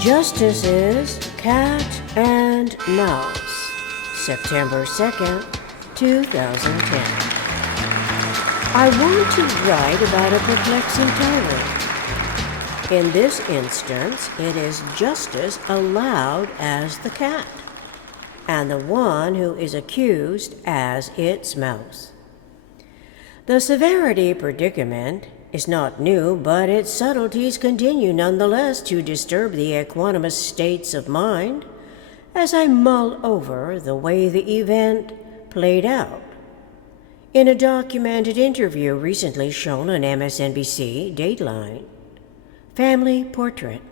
Justices Cat and Mouse, September 2nd, 2010. I want to write about a perplexing tyrant. In this instance, it is justice allowed as the cat, and the one who is accused as its mouse. The severity predicament is not new, but its subtleties continue nonetheless to disturb the equanimous states of mind as I mull over the way the event played out. In a documented interview recently shown on MSNBC Dateline, Family Portrait.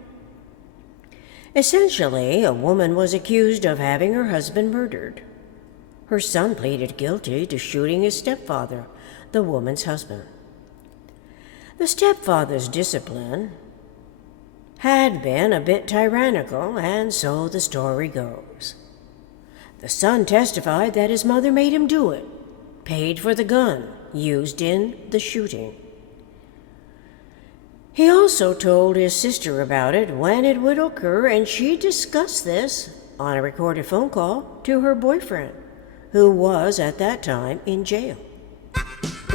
Essentially, a woman was accused of having her husband murdered. Her son pleaded guilty to shooting his stepfather, the woman's husband. The stepfather's discipline had been a bit tyrannical, and so the story goes. The son testified that his mother made him do it, paid for the gun used in the shooting. He also told his sister about it when it would occur, and she discussed this on a recorded phone call to her boyfriend, who was at that time in jail.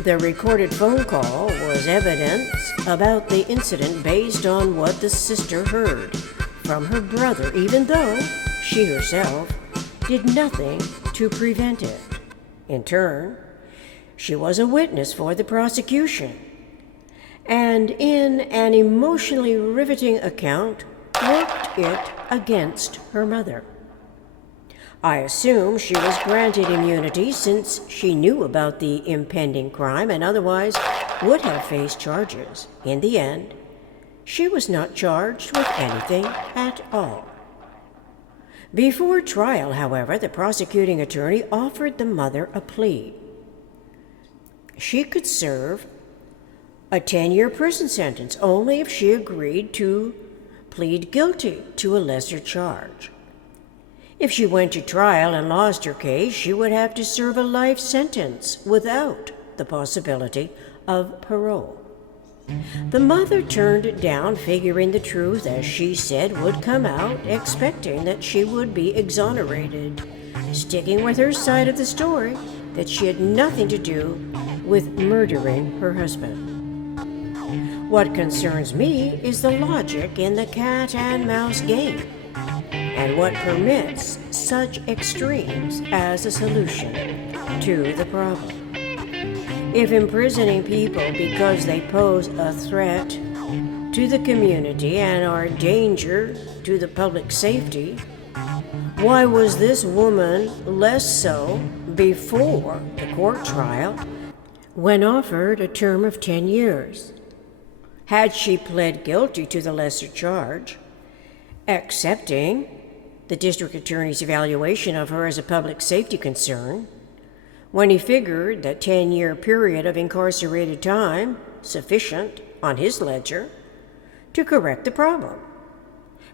The recorded phone call was evidence about the incident based on what the sister heard from her brother, even though she herself did nothing to prevent it. In turn, she was a witness for the prosecution, and in an emotionally riveting account, worked it against her mother. I assume she was granted immunity since she knew about the impending crime and otherwise would have faced charges. In the end, she was not charged with anything at all. Before trial, however, the prosecuting attorney offered the mother a plea. She could serve a 10-year prison sentence only if she agreed to plead guilty to a lesser charge. If she went to trial and lost her case, she would have to serve a life sentence without the possibility of parole. The mother turned it down, figuring the truth, as she said, would come out, expecting that she would be exonerated, sticking with her side of the story that she had nothing to do with murdering her husband. What concerns me is the logic in the cat and mouse game, and what permits such extremes as a solution to the problem. If imprisoning people because they pose a threat to the community and are a danger to the public safety, why was this woman less so before the court trial when offered a term of 10 years? Had she pled guilty to the lesser charge, accepting the district attorney's evaluation of her as a public safety concern, when he figured that 10-year period of incarcerated time sufficient on his ledger to correct the problem?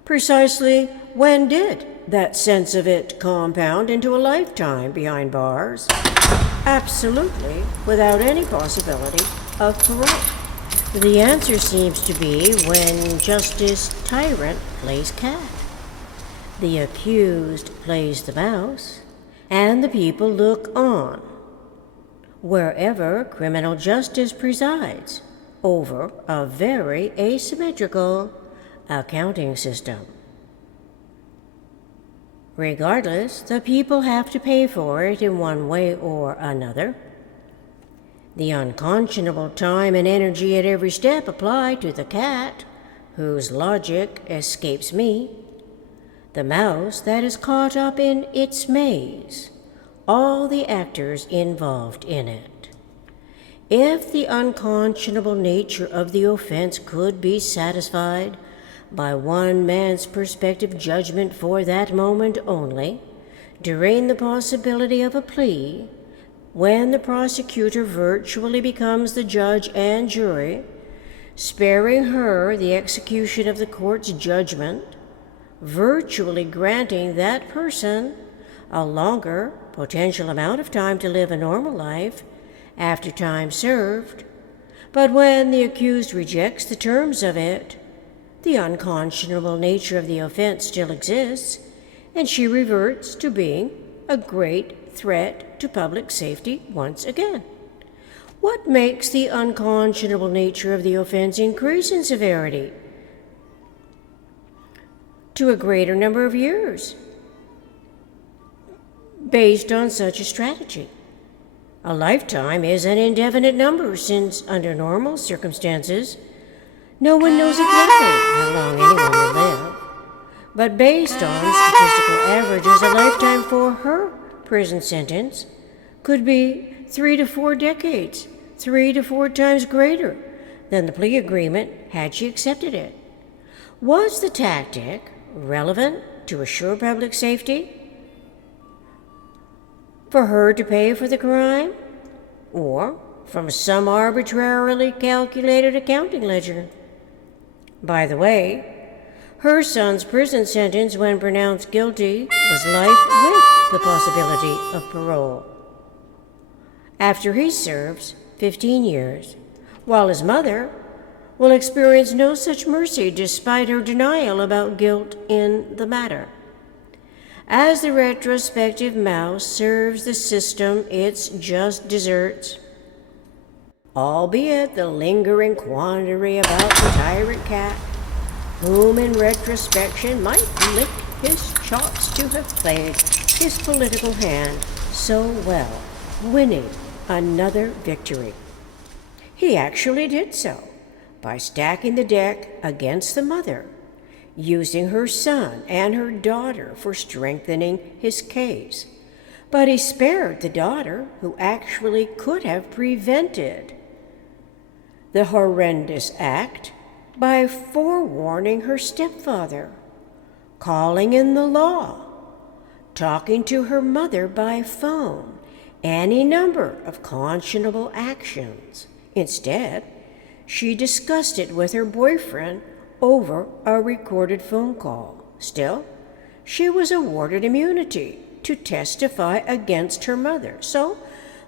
Precisely when did that sense of it compound into a lifetime behind bars? Absolutely without any possibility of parole. The answer seems to be when Justice Tyrant plays cat. The accused plays the mouse, and the people look on, wherever criminal justice presides over a very asymmetrical accounting system. Regardless, the people have to pay for it in one way or another. The unconscionable time and energy at every step apply to the cat, whose logic escapes me, the mouse that is caught up in its maze, all the actors involved in it. If the unconscionable nature of the offense could be satisfied by one man's perspective judgment for that moment only, during the possibility of a plea, when the prosecutor virtually becomes the judge and jury, sparing her the execution of the court's judgment, virtually granting that person a longer potential amount of time to live a normal life after time served, but when the accused rejects the terms of it, the unconscionable nature of the offense still exists, and she reverts to being a great threat to public safety once again. What makes the unconscionable nature of the offense increase in severity to a greater number of years based on such a strategy? A lifetime is an indefinite number, since under normal circumstances, no one knows exactly how long anyone will live. But based on statistical averages, a lifetime for her prison sentence could be 3 to 4 decades, 3 to 4 times greater than the plea agreement had she accepted it. Was the tactic relevant to assure public safety? For her to pay for the crime? Or from some arbitrarily calculated accounting ledger? By the way, her son's prison sentence, when pronounced guilty, was life with the possibility of parole after he serves 15 years, while his mother will experience no such mercy despite her denial about guilt in the matter. As the retrospective mouse serves the system its just desserts, albeit the lingering quandary about the tyrant cat, whom in retrospection might lick his chops to have played his political hand so well, winning another victory. He actually did so by stacking the deck against the mother, using her son and her daughter for strengthening his case. But he spared the daughter, who actually could have prevented the horrendous act by forewarning her stepfather, calling in the law, talking to her mother by phone, any number of conscionable actions. Instead, she discussed it with her boyfriend over a recorded phone call. Still, she was awarded immunity to testify against her mother. So,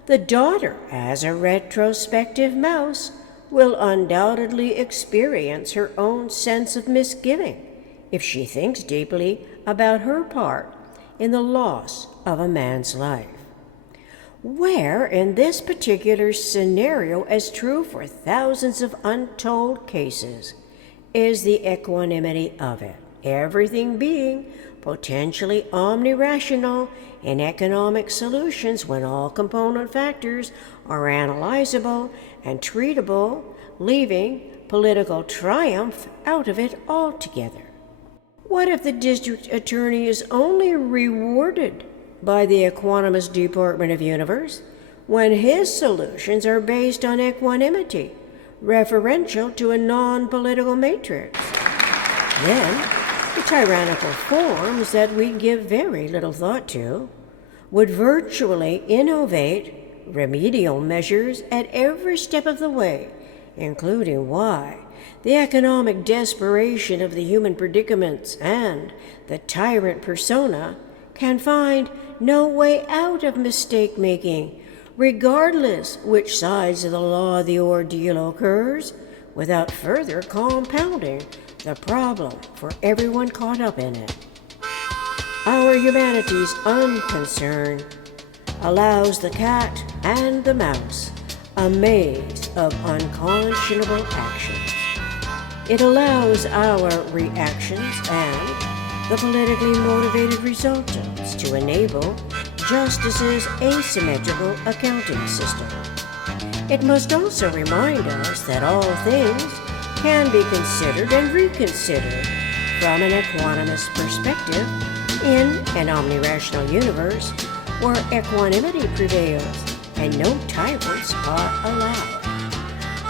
the daughter, as a retrospective mouse, will undoubtedly experience her own sense of misgiving if she thinks deeply about her part in the loss of a man's life. Where in this particular scenario, as true for thousands of untold cases, is the equanimity of it? Everything being potentially omnirational in economic solutions when all component factors are analyzable and treatable, leaving political triumph out of it altogether. What if the district attorney is only rewarded by the equanimous Department of Universe when his solutions are based on equanimity, referential to a non-political matrix? Then, the tyrannical forms that we give very little thought to would virtually innovate remedial measures at every step of the way, including why the economic desperation of the human predicaments and the tyrant persona can find no way out of mistake-making, regardless which sides of the law the ordeal occurs, without further compounding the problem for everyone caught up in it. Our humanity's unconcern allows the cat and the mouse a maze of unconscionable actions. It allows our reactions and the politically motivated resultants to enable justice's asymmetrical accounting system. It must also remind us that all things can be considered and reconsidered from an equanimous perspective in an omnirational universe where equanimity prevails and no tyrants are allowed.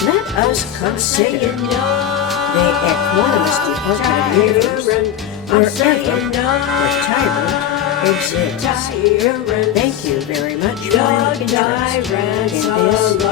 Let us consider the equanimous Department of Universe wherever the tyrant exists. Thank you very much for your interest in this